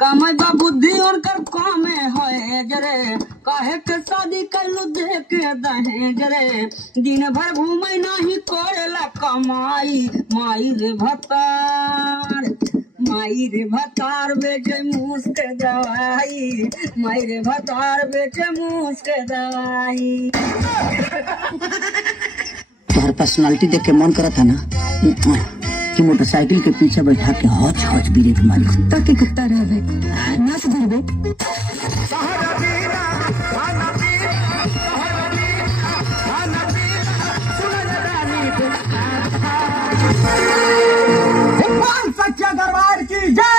कामे बा बुद्धि और कर कामे है जरे काहे के शादी कलू दे के दहे जरे दिन भर घूमे नहीं कोरेला कमाई माई रे भतार बेचे मुस्क दवाई माई रे भतार बेचे मुस्क दवाई। तुम्हारे पर्सनालिटी देख के मन करा था ना कि मोटरसाइकिल के पीछे बैठा के हौच हौच ब्रेक मारी ताकि कुत्ता रहे ना सुधरबे। भगवान सच्चा दरबार की जय।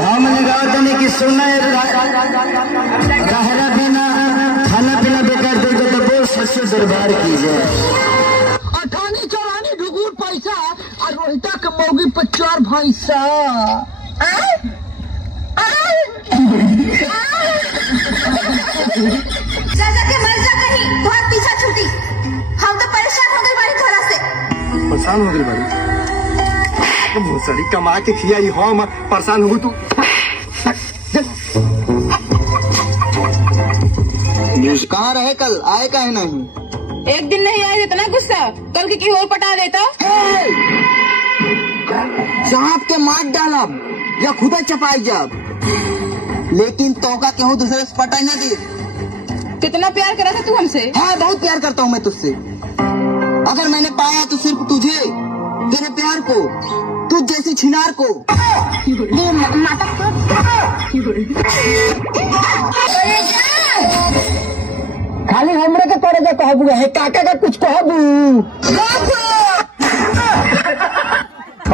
हमने कहा था कि सुना रहना देना खाना पीना बेकार दे दो तो बोल सच्चे दरबार की जय। अठानी चौरानी ढुगुर पैसा और रोहिता के मौगी पर 4 भैंसा। चाचा के मर जा कहीं बहुत पीछा छूटी। हम तो परेशान हो गए बारी थोड़ा से। परेशान हो गई बारी भूसड़ी कमा के खियाई हम परेशान हो तू। कहाँ रहे कल आए का है नहीं? एक दिन नहीं आए इतना गुस्सा कल की और पटा देता। सांप के मार डालब या खुदा चपाई जब लेकिन तोका केहू दूसरे से पटाई ना दी। कितना प्यार करा था तू हमसे? हाँ बहुत प्यार करता हूँ मैं तुझसे। अगर मैंने पाया तो सिर्फ तुझे तेरे प्यार को तुझ जैसी छिनार को। खाली हमरे के करे के कहबू है काका का कुछ कहबू।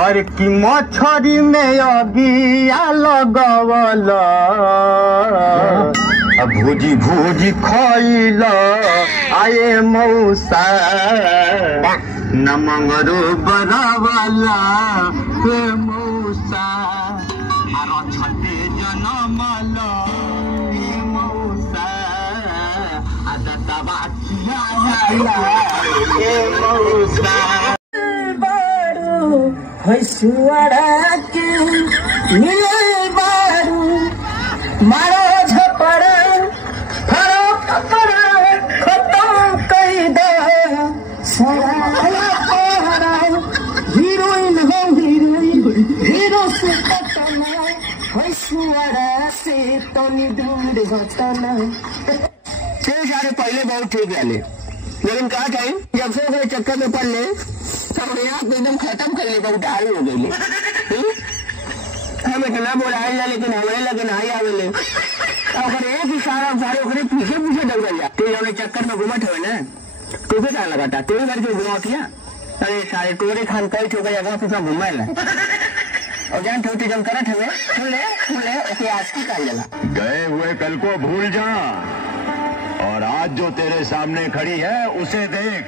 अरे की मछरी में अगिया लगवल भूजी भूजी खइल आए मौसा नमंगरो बरावला हे मौसा छठे जनमल हे मौसा आदतवा खियाला हे मौसा। हसुआड़ा के मिले बारू मारो झपड़ा फरो पकड़ा खत्म कर दे सारा हीरोइन हो हीरो से कटना हसुआड़ा से तो दूर हटना। तेरे सारे पहले बहुत ठीक रहे लेकिन कहा कहीं जब से चक्कर में पड़ ले सब यहाँ एकदम खत्म कर ले उतारू हो गई। हम इतना बोला लेकिन हमारे लगे नहीं आवेले अगर एक इशारा सारे ओकरे पीछे पीछे दौड़ जा तो जब चक्कर में घुमत हुए ना तो फिर क्या लगाता तेरे घर के घुमा किया। अरे सारे टोरे खान कई चौका जगह पे सब घुमा और जान ठोटी जम करत हमें सुन ले ओके आज की कर लेला। गए हुए कल को भूल जा और आज जो तेरे सामने खड़ी है उसे देख।